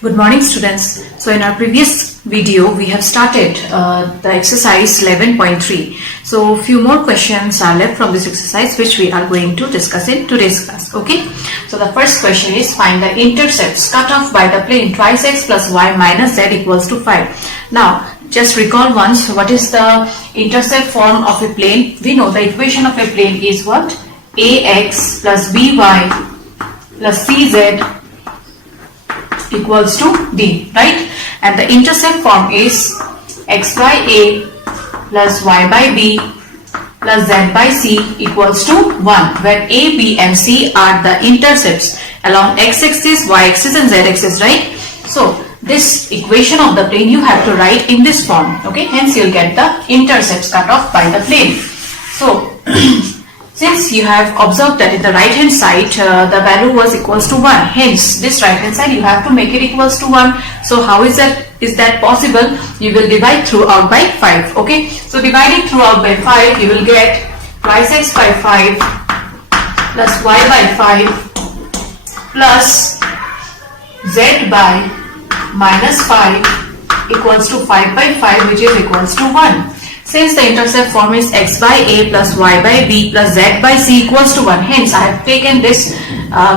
Good morning, students. So in our previous video, we have started the exercise 11.3. So few more questions are left from this exercise, which we are going to discuss in today's class. Okay. So the first question is, find the intercepts cut off by the plane twice x plus y minus z equals to 5. Now, just recall once, what is the intercept form of a plane? We know the equation of a plane is what? Ax plus by plus cz equals to d, right? And the intercept form is x by a plus y by b plus z by c equals to 1, where a, b and c are the intercepts along x-axis, y-axis and z-axis, right? So this equation of the plane you have to write in this form, okay? Hence you will get the intercepts cut off by the plane. So since you have observed that in the right hand side the value was equals to 1, hence this right hand side you have to make it equals to 1. So how is that possible? You will divide throughout by 5. Okay, so dividing throughout by 5, you will get twice x by 5 plus y by 5 plus z by minus 5 equals to 5 by 5, which is equals to 1. Since the intercept form is x by a plus y by b plus z by c equals to 1, hence I have taken this,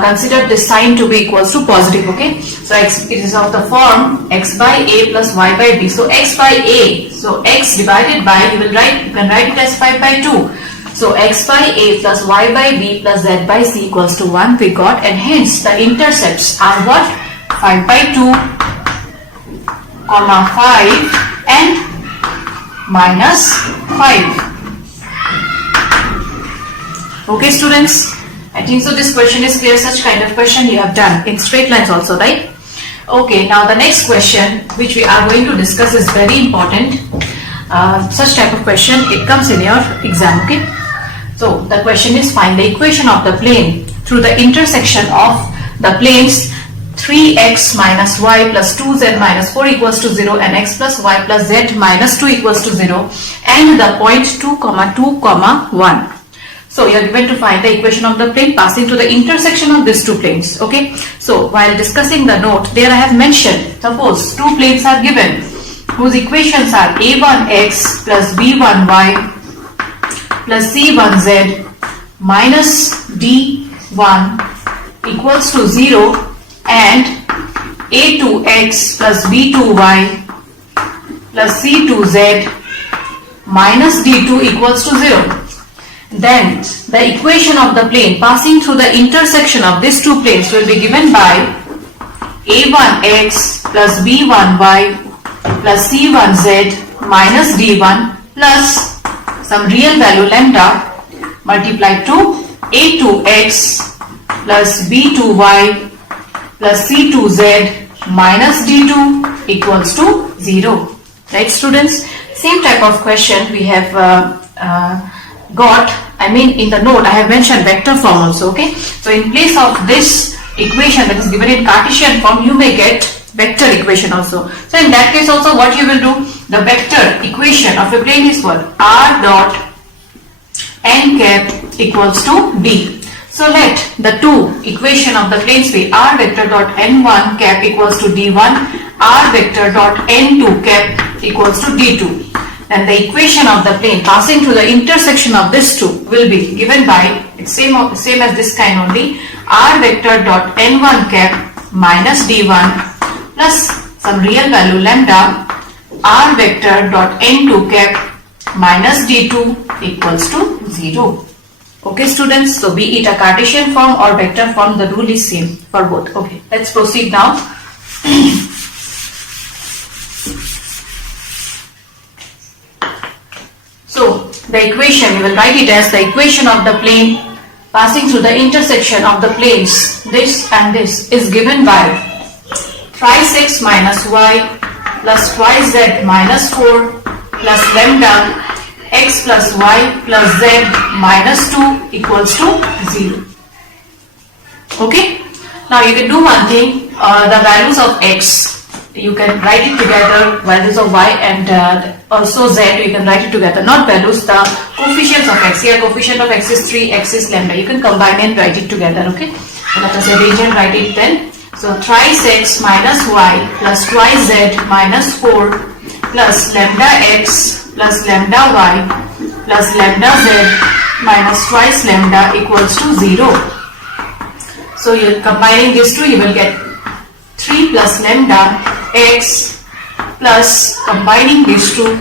considered this sign to be equals to positive, okay? So it is of the form x by a plus y by b. So x by a, so x divided by, you can write it as 5 by 2. So x by a plus y by b plus z by c equals to 1 we got, and hence the intercepts are what? 5 by 2, comma 5 and minus 5. Okay students, I think so this question is clear. Such kind of question you have done in straight lines also, right? Okay, now the next question which we are going to discuss is very important. Such type of question, it comes in your exam, okay? So the question is, find the equation of the plane through the intersection of the planes 3x minus y plus 2z minus 4 equals to 0 and x plus y plus z minus 2 equals to 0 and the point 2, 2, 1. So you are given to find the equation of the plane passing through the intersection of these two planes. Okay. So while discussing the note, there I have mentioned, suppose two planes are given whose equations are a1x plus b1y plus c1z minus d1 equals to 0 and a2x plus b2y plus c2z minus d2 equals to 0. Then the equation of the plane passing through the intersection of these two planes will be given by a1x plus b1y plus c1z minus d1 plus some real value lambda multiplied to a2x plus b2y plus c2z minus d2 equals to 0. Right students? Same type of question we have got. I mean, in the note I have mentioned vector form also, okay? So in place of this equation that is given in Cartesian form, you may get vector equation also. So in that case also, what you will do? The vector equation of a plane is what? R dot n cap equals to d. So let the two equation of the planes be r vector dot n1 cap equals to d1, r vector dot n2 cap equals to d2. Then the equation of the plane passing through the intersection of these two will be given by, it's same as this kind only, r vector dot n1 cap minus d1 plus some real value lambda r vector dot n2 cap minus d2 equals to 0. Okay students, so be it a Cartesian form or vector form, the rule is same for both. Okay, let's proceed now. So the equation, you will write it as the equation of the plane passing through the intersection of the planes, this and this, is given by thrice x minus y plus twice z minus 4 plus lambda x plus y plus z minus 2 equals to 0. Okay. Now you can do one thing, the values of x, you can write it together, values of y and also z, you can write it together, not values, the coefficients of x. Here coefficient of x is 3, x is lambda, you can combine and write it together, okay. So let us arrange and write it then. So thrice x minus y plus twice z minus 4 plus lambda x plus lambda y plus lambda z minus twice lambda equals to 0. So you're combining these two, you will get 3 plus lambda x plus combining these two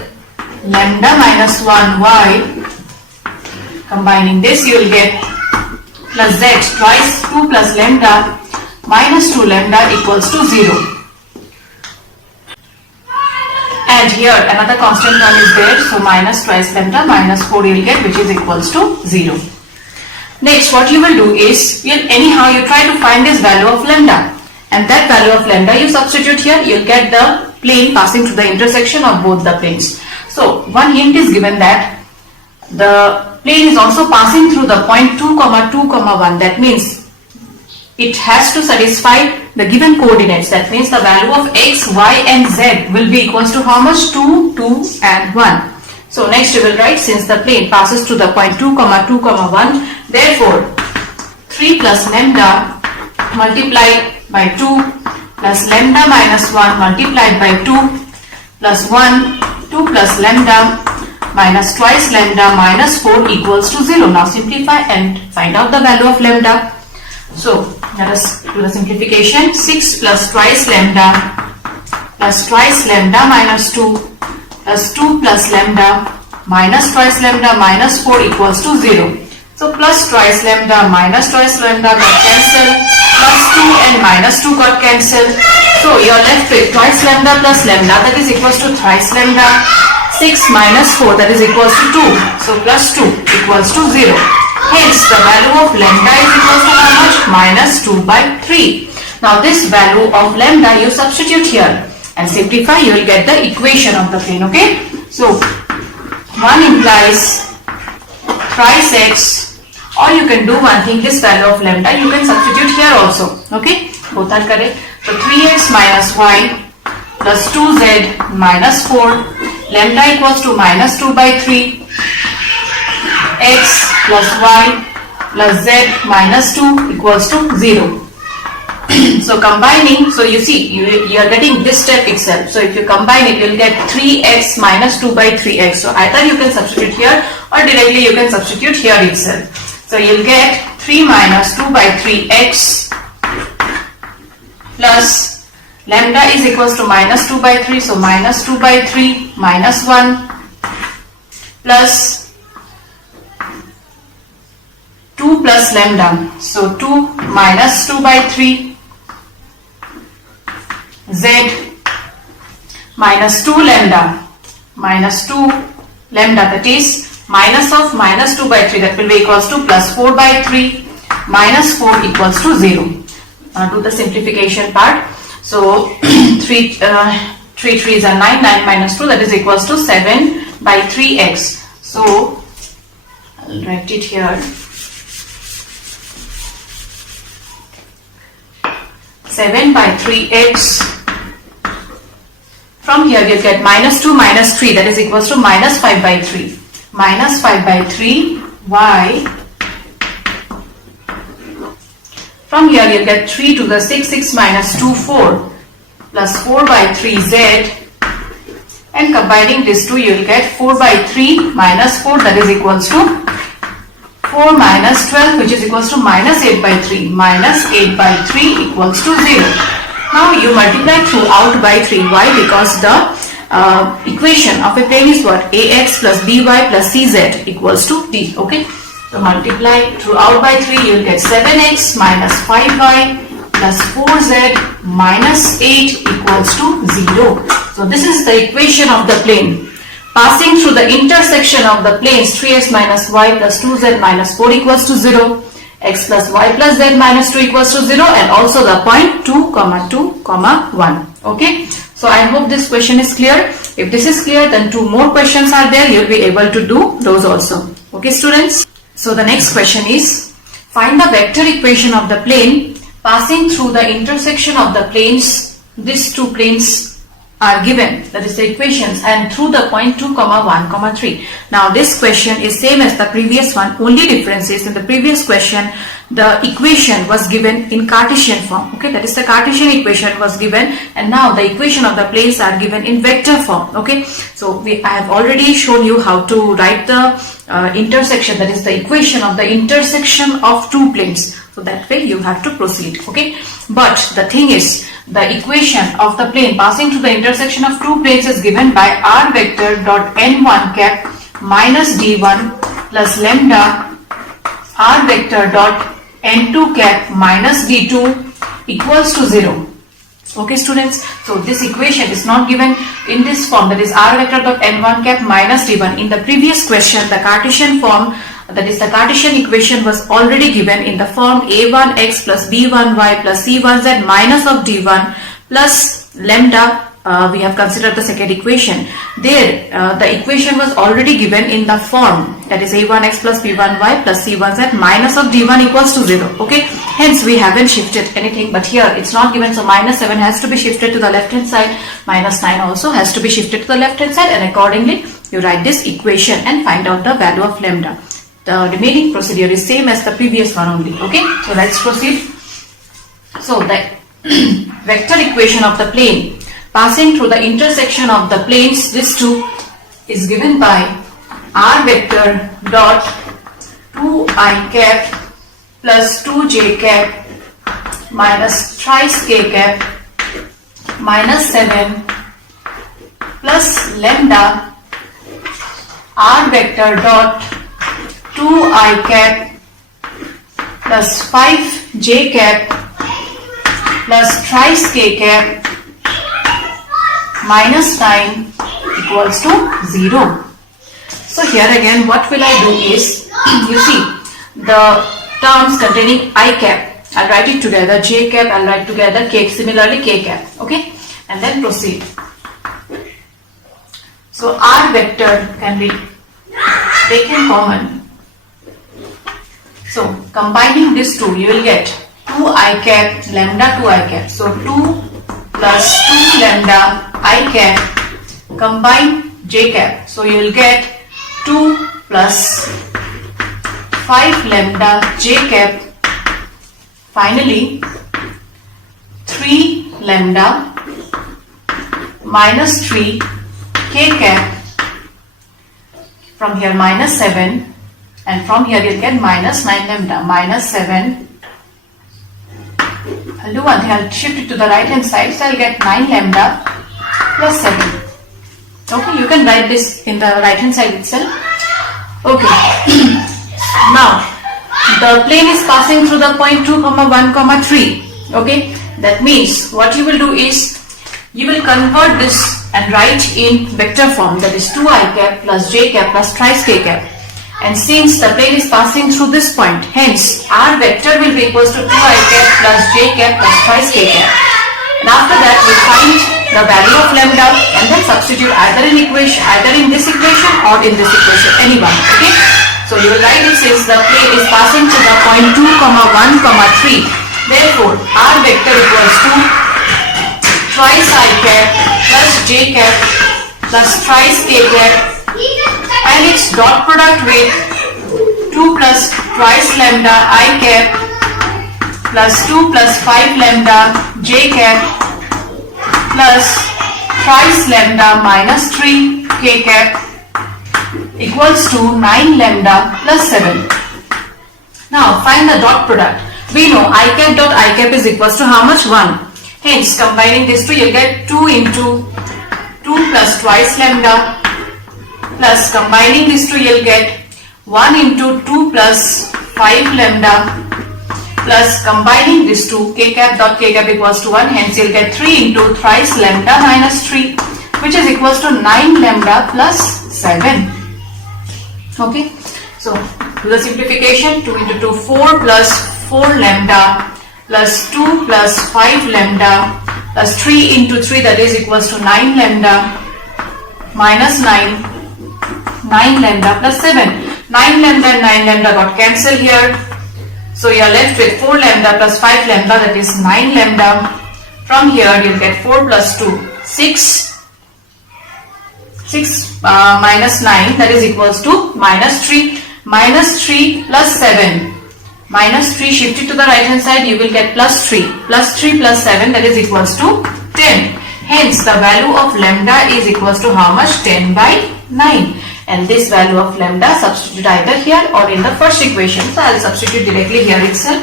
lambda minus 1 y. Combining this you will get plus z twice 2 plus lambda minus 2 lambda equals to 0. And here another constant term is there, so minus twice lambda minus 4 you will get, which is equals to 0. Next what you will do is, anyhow you try to find this value of lambda, and that value of lambda you substitute here, you will get the plane passing through the intersection of both the planes. So one hint is given that the plane is also passing through the point 2, 2, 1. That means it has to satisfy the given coordinates. That means the value of x, y and z will be equals to how much? 2, 2 and 1. So next you will write, since the plane passes through the point 2, 2, 1, therefore 3 plus lambda multiplied by 2 plus lambda minus 1 multiplied by 2 plus 1, 2 plus lambda minus twice lambda minus 4 equals to 0. Now simplify and find out the value of lambda. So let us do the simplification. 6 plus twice lambda plus twice lambda minus 2 plus 2 plus lambda minus twice lambda minus 4 equals to 0. So plus twice lambda minus twice lambda got cancelled, plus 2 and minus 2 got cancelled. So you are left with twice lambda plus lambda, that is equals to thrice lambda. 6 minus 4, that is equals to 2. So plus 2 equals to 0. Hence the value of lambda is equals to how much? Minus 2 by 3. Now this value of lambda you substitute here and simplify, you will get the equation of the plane. Okay. So 1 implies thrice x, or you can do one thing, this value of lambda you can substitute here also. Okay. Both are correct. So 3x minus y plus 2z minus 4, lambda equals to minus 2 by 3, x plus y plus z minus 2 equals to 0. So combining, so you see you are getting this step itself. So if you combine it, you will get 3x minus 2 by 3x. So either you can substitute here or directly you can substitute here itself. So you will get 3 minus 2 by 3x plus lambda is equals to minus 2 by 3. So minus 2 by 3 minus 1 plus 2 plus lambda. So 2 minus 2 by 3 z minus 2 lambda minus 2 lambda, that is minus of minus 2 by 3, that will be equals to plus 4 by 3 minus 4 equals to 0. Now do the simplification part. So 3 3's are 9, 9 minus 2, that is equals to 7 by 3x. So I'll write it here. 7 by 3x. From here you get minus 2 minus 3, that is equals to minus 5 by 3. Minus 5 by 3 y. From here you get 3 to the 6, 6 minus 2, 4 plus 4 by 3 z, and combining these two you will get 4 by 3 minus 4, that is equals to 4 minus 12, which is equals to minus 8 by 3. Minus 8 by 3 equals to 0. Now you multiply throughout by 3. Why? Because the equation of a plane is what? Ax plus by plus cz equals to d. Okay. So multiply throughout by 3, you will get 7x minus 5y plus 4z minus 8 equals to 0. So this is the equation of the plane. Passing through the intersection of the planes 3x minus y plus 2z minus 4 equals to 0, x plus y plus z minus 2 equals to 0, and also the point 2, 2, 1. Okay. So I hope this question is clear. If this is clear, then 2 more questions are there. You will be able to do those also. Okay students. So the next question is, find the vector equation of the plane passing through the intersection of the planes, these two planes are given, that is the equations, and through the point 2, 1, 3. Now this question is same as the previous one, only difference is in the previous question the equation was given in Cartesian form. Okay, that is the Cartesian equation was given, and now the equation of the planes are given in vector form. Okay, so I have already shown you how to write the intersection, that is the equation of the intersection of two planes. So that way you have to proceed. Okay, but the thing is, the equation of the plane passing through the intersection of two planes is given by r vector dot n1 cap minus d1 plus lambda r vector dot n2 cap minus d2 equals to 0. Okay students, so this equation is not given in this form, that is r vector dot n1 cap minus d1. In the previous question, the Cartesian form, that is the Cartesian equation, was already given in the form a1x plus b1y plus c1z minus of d1 plus lambda. We have considered the second equation. There the equation was already given in the form, that is a1x plus b1y plus c1z minus of d1 equals to 0. Okay, hence we haven't shifted anything, but here it's not given, so minus 7 has to be shifted to the left hand side, minus 9 also has to be shifted to the left hand side, and accordingly you write this equation and find out the value of lambda. The remaining procedure is same as the previous one only. Okay, so let's proceed. So the vector equation of the plane passing through the intersection of the planes, this two, is given by r vector dot 2i cap plus 2j cap minus thrice k cap minus 7 plus lambda r vector dot 2i cap plus 5j cap plus thrice k cap minus 9 equals to 0. So here again what will I do is, you see the terms containing I cap, I'll write it together, j cap I'll write together, k, similarly k cap. Okay, and then proceed. So r vector can be taken common. So combining these two, you will get 2i cap lambda 2i cap. So 2 plus 2 lambda I cap, combine j cap. So you will get 2 plus 5 lambda j cap. Finally 3 lambda minus 3 k cap. From here minus 7, and from here you'll get minus 9 lambda, minus 7. I'll do one thing, I'll shift it to the right hand side, so I'll get 9 lambda plus 7. Okay, you can write this in the right hand side itself. Okay, now the plane is passing through the point 2, 1, 3. Okay, that means what you will do is, you will convert this and write in vector form, that is 2i cap plus j cap plus thrice k cap. And since the plane is passing through this point, hence r vector will be equals to 2i cap plus j cap plus thrice k cap. And after that we find the value of lambda and then substitute either in this equation or in this equation, any one. Okay, so you will write it, since the plane is passing through the point 2, 1, 3, therefore r vector equals to twice I cap plus j cap plus thrice k cap, and its dot product with 2 plus twice lambda I cap plus 2 plus 5 lambda j cap plus thrice lambda minus 3 k cap equals to 9 lambda plus 7. Now find the dot product. We know I cap dot I cap is equals to how much? 1. Hence combining these two, you'll get 2 into 2 plus twice lambda, plus combining these two you'll get 1 into 2 plus 5 lambda, plus combining these two, k cap dot k cap equals to 1, hence you'll get 3 into thrice lambda minus 3, which is equals to 9 lambda plus 7. Okay, so do the simplification. 2 into 2, 4 plus 4 lambda plus 2 plus 5 lambda plus 3 into 3, that is equals to 9 lambda minus 9 lambda plus 7. 9 lambda and 9 lambda got cancelled here. So you are left with 4 lambda plus 5 lambda, that is 9 lambda. From here you will get 4 plus 2, 6 minus 9, that is equals to minus 3. Minus 3 plus 7. Minus 3 shifted to the right hand side, you will get plus 3. Plus 3 plus 7, that is equals to 10. Hence, the value of lambda is equals to how much? 10 by 9. And this value of lambda substitute either here or in the first equation. So, I will substitute directly here itself.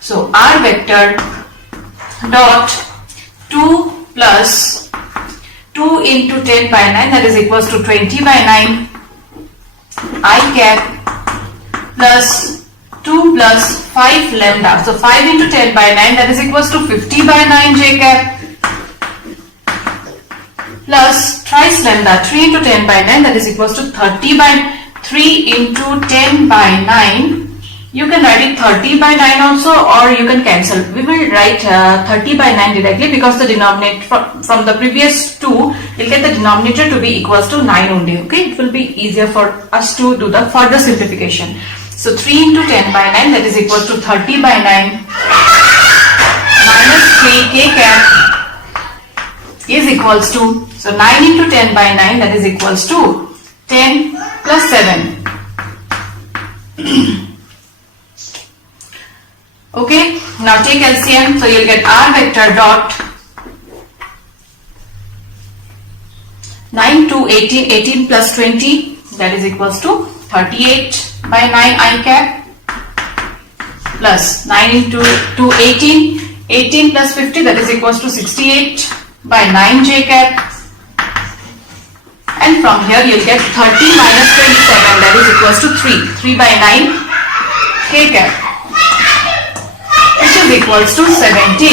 So, r vector dot 2 plus 2 into 10 by 9, that is equals to 20 by 9 I cap plus 2 plus 5 lambda. So 5 into 10 by 9, that is equals to 50 by 9 j cap plus thrice lambda 3 into 10 by 9, that is equals to 30 by 3 into 10 by 9. You can write it 30 by 9 also, or you can cancel. We will write 30 by 9 directly because the denominator from the previous 2, we'll get the denominator to be equals to 9 only. Okay, it will be easier for us to do the further simplification. So 3 into 10 by 9, that is equals to 30 by 9 minus 3 k cap is equals to, so 9 into 10 by 9, that is equals to 10 plus 7. Okay, now take LCM, so you'll get r vector dot 9 to 18, 18 plus 20, that is equals to 38 by 9 I cap plus 9 into 18, 18 plus 50, that is equals to 68 by 9 j cap, and from here you'll get 30 minus 27, that is equals to 3 by 9 k cap, which is equals to 17.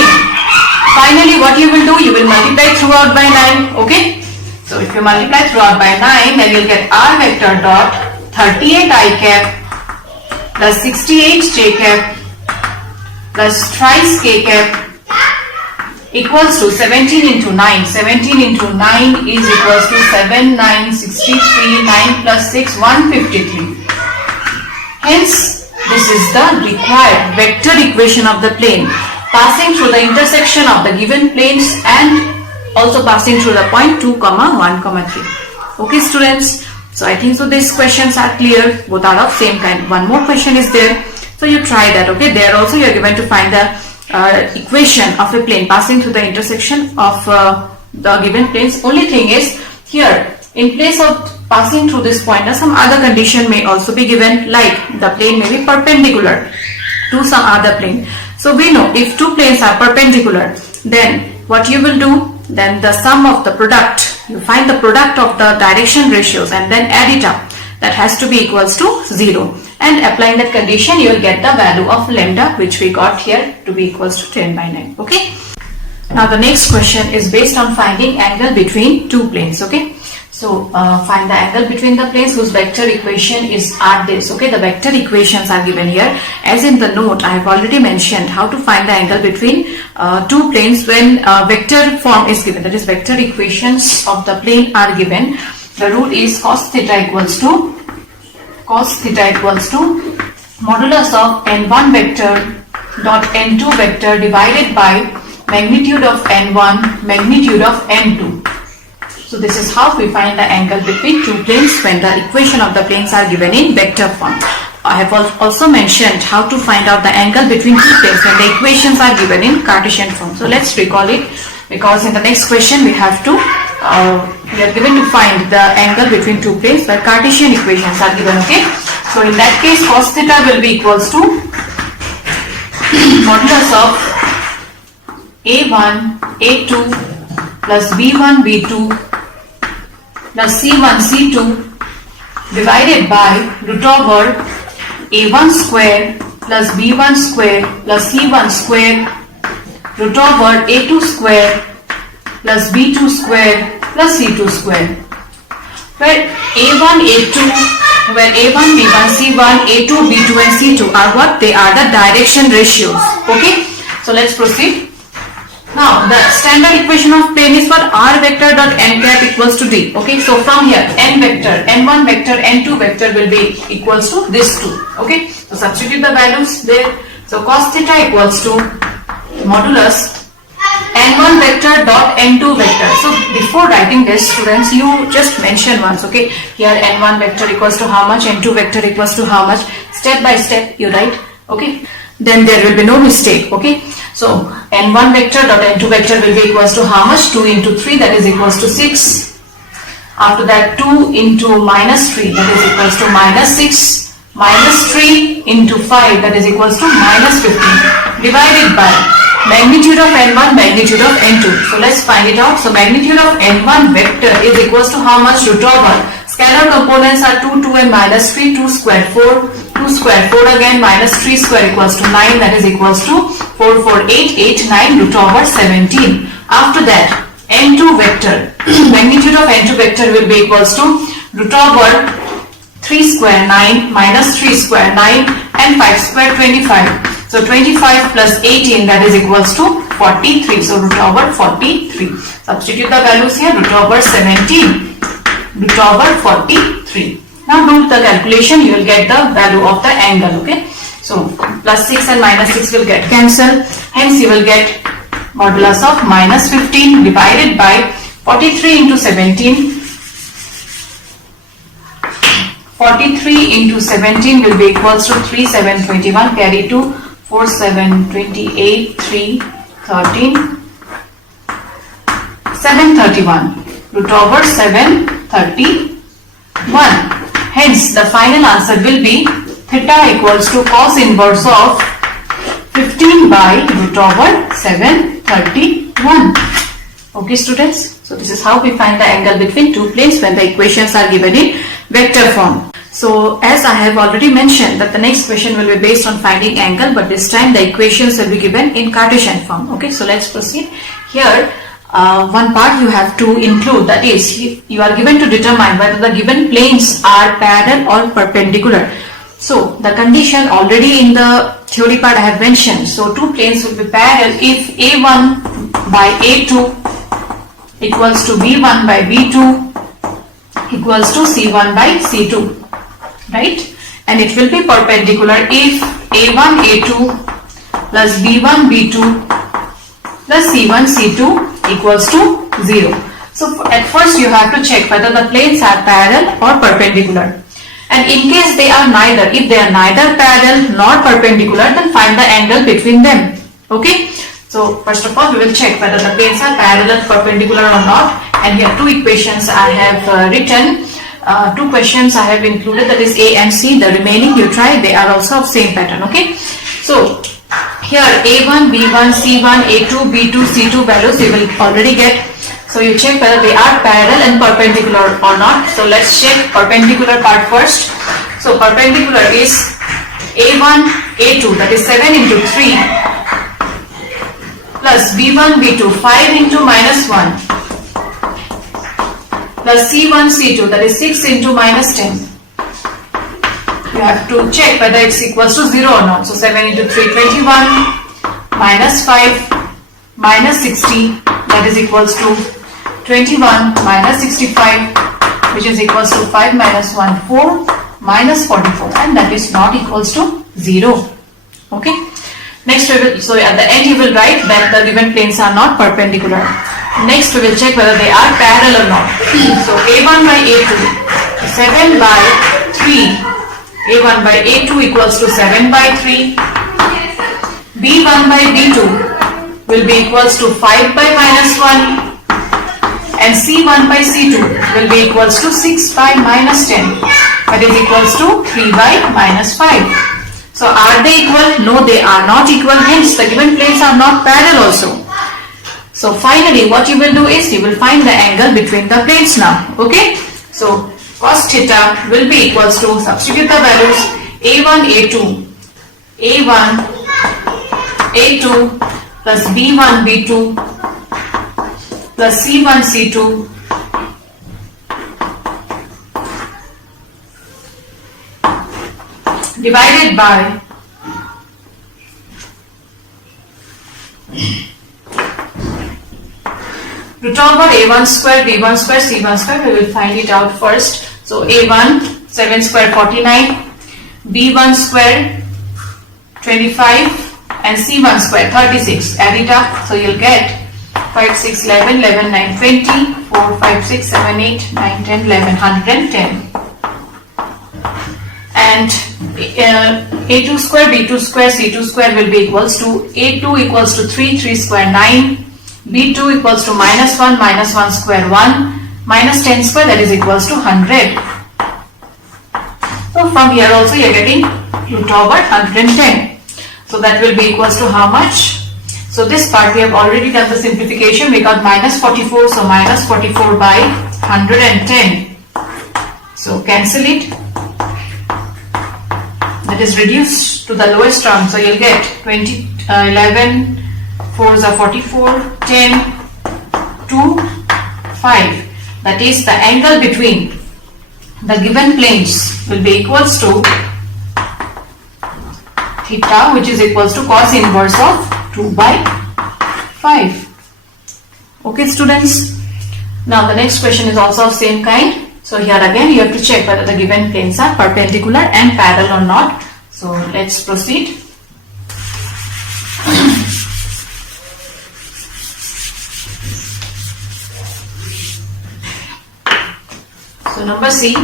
Finally, what you will do, you will multiply throughout by 9. Okay, so if you multiply throughout by 9, then you'll get r vector dot 38 I cap plus 68 j cap plus thrice k cap equals to 17 into 9. 17 into 9 is equals to 7, 9, 63, 9 plus 6, 153. Hence, this is the required vector equation of the plane passing through the intersection of the given planes and also passing through the point 2, 1, 3. Okay, students. So I think so these questions are clear. Both are of same kind. One more question is there. So you try that. Okay, there also you are given to find the equation of a plane passing through the intersection of the given planes. Only thing is here, in place of passing through this point, some other condition may also be given, like the plane may be perpendicular to some other plane. So we know if two planes are perpendicular, then what you will do, then the sum of the product, you find the product of the direction ratios and then add it up. That has to be equals to 0. And applying that condition, you will get the value of lambda, which we got here to be equals to 10 by 9. Okay. Now the next question is based on finding angle between two planes. Okay. So find the angle between the planes whose vector equation is r this. Okay, the vector equations are given here. As in the note, I have already mentioned how to find the angle between two planes when vector form is given. That is, vector equations of the plane are given. The rule is cos theta equals to modulus of n1 vector dot n2 vector divided by magnitude of n1 magnitude of n2. So this is how we find the angle between two planes when the equation of the planes are given in vector form. I have also mentioned how to find out the angle between two planes when the equations are given in Cartesian form. So let's recall it, because in the next question we have to we are given to find the angle between two planes where Cartesian equations are given. Okay, so in that case cos theta will be equals to modulus of a1 a2 plus b1 b2 plus c1 c2 divided by root over a1 square plus b1 square plus c1 square root over a2 square plus b2 square plus c2 square, where a1 a2, where a1 b1 c1 a2 b2 and c2 are what? They are the direction ratios. Okay, so let's proceed. Now the standard equation of plane is for r vector dot n cap equals to d. Okay, so from here n vector, n1 vector, n2 vector will be equals to this two. Okay, so substitute the values there. So cos theta equals to modulus n1 vector dot n2 vector. So writing this, students, you just mention once, okay? Here n1 vector equals to how much, n2 vector equals to how much. Step by step you write, okay? Then there will be no mistake, okay? So n1 vector dot n2 vector will be equals to how much? 2 into 3, that is equals to 6. After that 2 into minus 3, that is equals to minus 6. Minus 3 into 5, that is equals to minus 15, divided by magnitude of n1, magnitude of n2. So let's find it out. So magnitude of n1 vector is equals to how much? Root over. Scalar components are 2, 2 and minus 3, 2 square 4, 2 square 4 again, minus 3 square equals to 9, that is equals to 4, 4, 8, 8, 9, root over 17. After that, n2 vector, magnitude of n2 vector will be equals to root over 3 square 9 minus 3 square 9 and 5 square 25. So 25 plus 18, that is equals to 43. So root over 43. Substitute the values here. Root over 17. Root over 43. Now do the calculation. You will get the value of the angle. Okay. So plus 6 and minus 6 will get cancelled. Hence you will get modulus of minus 15 divided by 43 into 17. 43 into 17 will be equals to 3, 7, 21, carry 2, 4, 7, 28, 3, 13, 731, root over 731. Hence, the final answer will be theta equals to cos inverse of 15 by root over 731. Okay, students? So, this is how we find the angle between two planes when the equations are given in vector form. So as I have already mentioned that the next question will be based on finding angle, but this time the equations will be given in Cartesian form. Okay, so let's proceed. Here one part you have to include, that is you are given to determine whether the given planes are parallel or perpendicular. So the condition already in the theory part I have mentioned. So two planes will be parallel if A1 by A2 equals to B1 by B2 equals to C1 by C2, right? And it will be perpendicular if A1 A2 plus B1 B2 plus C1 C2 equals to 0. So at first you have to check whether the planes are parallel or perpendicular. And in case they are neither, if they are neither parallel nor perpendicular, then find the angle between them. Okay? So first of all we will check whether the planes are parallel, perpendicular or not. And here two equations I have written, two questions I have included, that is A and C. The remaining you try, they are also of same pattern. Okay. So here A1, B1, C1, A2, B2, C2 values you will already get. So you check whether they are parallel and perpendicular or not. So let's check perpendicular part first. So perpendicular is A1, A2, that is 7 into 3 plus B1, B2, 5 into minus 1 plus C1, C2, that is 6 into minus 10. You have to check whether it's equals to 0 or not. So 7 into 3, 21, minus 5, minus 60, that is equals to 21, minus 65, which is equals to 5 minus 1, 4, minus 44, and that is not equals to 0. Okay. Next we will, so at the end you will write that the given planes are not perpendicular. Next we will check whether they are parallel or not. So A1 by A2, 7 by 3, A1 by A2 equals to 7 by 3, B1 by B2 will be equals to 5 by minus 1, and C1 by C2 will be equals to 6 by minus 10, that is equals to 3 by minus 5. So are they equal? No, they are not equal. Hence the given planes are not parallel also. So finally what you will do is you will find the angle between the planes now. Okay. So cos theta will be equals to, substitute the values, A1 A2, A1 A2 plus B1 B2 plus C1 C2 divided by root over A1 square, B1 square, C1 square. We will find it out first. So A1 7 square 49, B1 square 25 and C1 square 36. Add it up. So you'll get 5, 6, 11, 11, 9, 20, 4, 5, 6, 7, 8, 9, 10, 11, 110. And a2 square, b2 square, c2 square will be equals to a2 equals to 3, 3 square 9, b2 equals to minus 1, minus 1 square 1, minus 10 square, that is equals to 100. So from here also you are getting root over 110. So that will be equals to how much? So this part we have already done the simplification. We got minus 44. So minus 44 by 110. So cancel it. That is reduced to the lowest term. So you'll get 20, 11, 4s are 44, 10, 2, 5. That is the angle between the given planes will be equals to theta, which is equals to cos inverse of 2 by 5. Okay students. Now the next question is also of same kind. So here again you have to check whether the given planes are perpendicular and parallel or not. So let's proceed. So number C.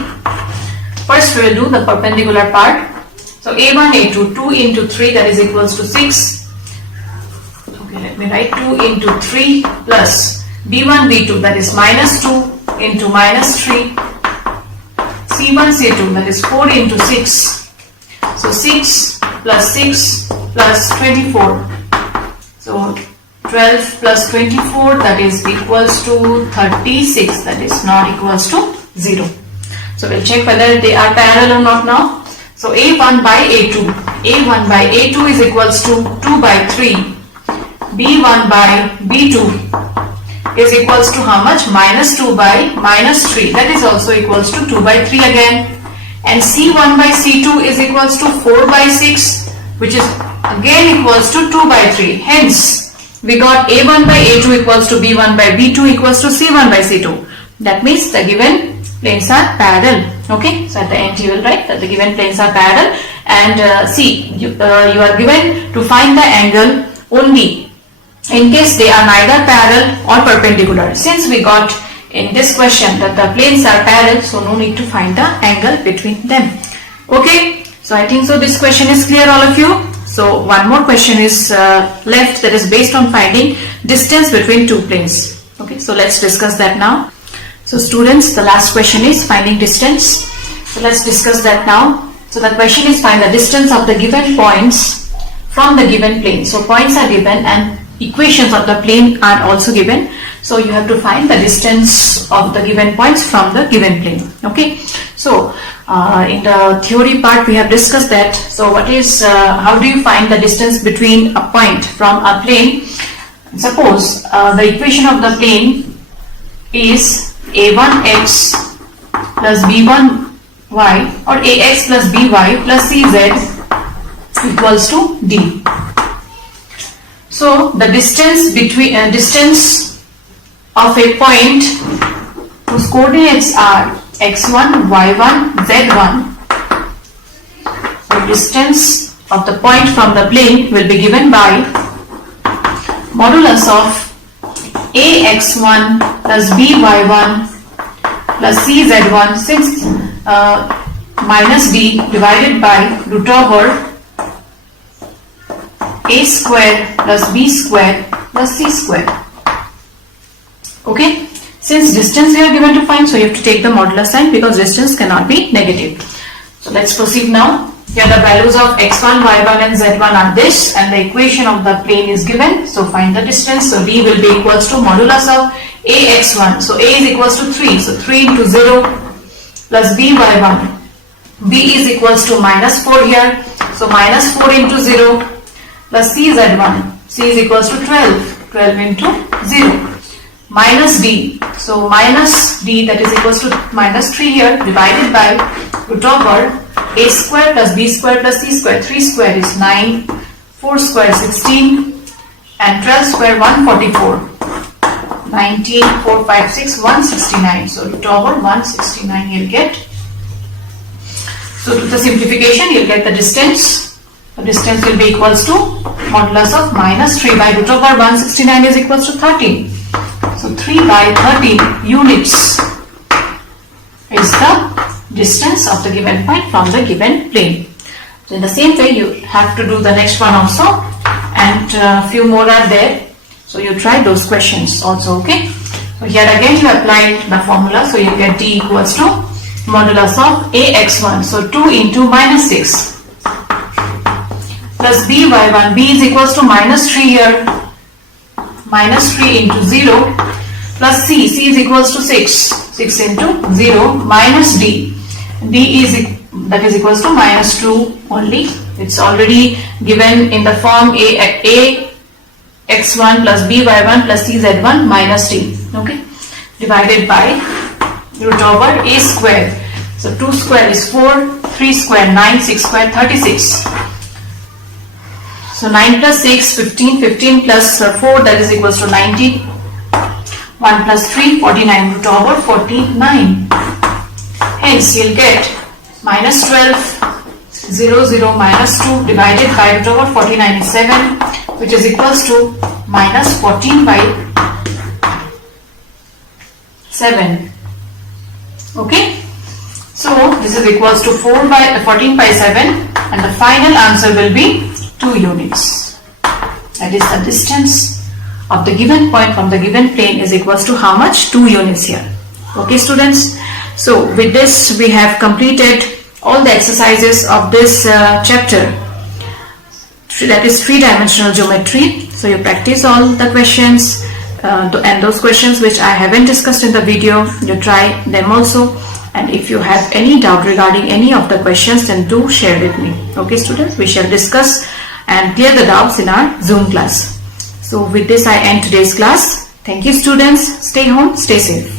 First we will do the perpendicular part. So a1, a2, 2 into 3, that is equals to 6. Okay, let me write 2 into 3 plus b1, b2, that is minus 2 into minus 3. c1, c2, that is 4 into 6. So 6 plus 6 plus 24. So 12 plus 24, that is equals to 36. That is not equals to 0. So we'll check whether they are parallel or not now. So a1 by a2. a1 by a2 is equals to 2 by 3. b1 by b2 is equals to how much? Minus 2 by minus 3. That is also equals to 2 by 3 again. And c1 by c2 is equals to 4 by 6, which is again equals to 2 by 3. Hence, we got a1 by a2 equals to b1 by b2 equals to c1 by c2. That means the given planes are parallel. Okay, so at the end you will write that the given planes are parallel. And see, you are given to find the angle only in case they are neither parallel or perpendicular. Since we got in this question that the planes are parallel, so no need to find the angle between them. Okay, so I think so this question is clear, all of you. So one more question is left, that is based on finding distance between two planes. Okay, so let's discuss that now. So students, the last question is finding distance. So let's discuss that now. So the question is find the distance of the given points from the given plane. So points are given and equations of the plane are also given. So you have to find the distance of the given points from the given plane. Okay. So in the theory part we have discussed that. So what is, how do you find the distance between a point from a plane? Suppose the equation of the plane is a1x plus b1y or ax plus by plus cz equals to d. So the distance between distance of a point whose coordinates are x1, y1, z1. The distance of the point from the plane will be given by modulus of ax1 plus by1 plus cz1, since minus d divided by root over a square plus b square plus c square. Okay, since distance we are given to find, so you have to take the modulus sign because distance cannot be negative. So let's proceed now. Here the values of x1, y1 and z1 are this, and the equation of the plane is given. So find the distance. So d will be equals to modulus of ax1. So a is equals to 3. So 3 into 0 plus by1. b is equals to minus 4 here. So minus 4 into 0 plus cz1. c is equals to 12. 12 into 0. Minus d. So minus d, that is equals to minus 3 here, divided by root over a square plus b square plus c square. 3 square is 9, 4 square 16, and 12 square 144. 19, 4, 5, 6, 169. So root over 169 you'll get. So to the simplification you'll get the distance. The distance will be equals to modulus of minus 3 by root over 169 is equals to 13. 3 by 13 units is the distance of the given point from the given plane. So in the same way you have to do the next one also, and few more are there. So you try those questions also, okay? So here again you apply the formula, so you get D equals to modulus of AX1, so 2 into minus 6 plus BY1, B is equals to minus 3 here, minus 3 into 0 plus C is equals to 6 into 0 minus D is that is equals to minus 2 only. It's already given in the form A x1 plus by1 plus cz1 minus d, okay, divided by root over a square. So 2 square is 4, 3 square 9, 6 square 36. So 9 plus 6, 15, 15 plus 4, that is equals to 90. 1 plus 3, 49, root over 49. Hence you'll get minus 12, 0, 0, minus 2 divided by root over 49 is 7, which is equals to minus 14 by 7. Okay. So this is equals to 14 by 7, and the final answer will be 2 units. That is the distance of the given point from the given plane is equals to how much? 2 units here. Okay students. So with this we have completed all the exercises of this chapter, that is 3-dimensional geometry. So you practice all the questions and those questions which I haven't discussed in the video, you try them also. And if you have any doubt regarding any of the questions, then do share with me. Okay students, we shall discuss and clear the doubts in our Zoom class. So with this I end today's class. Thank you students. Stay home, stay safe.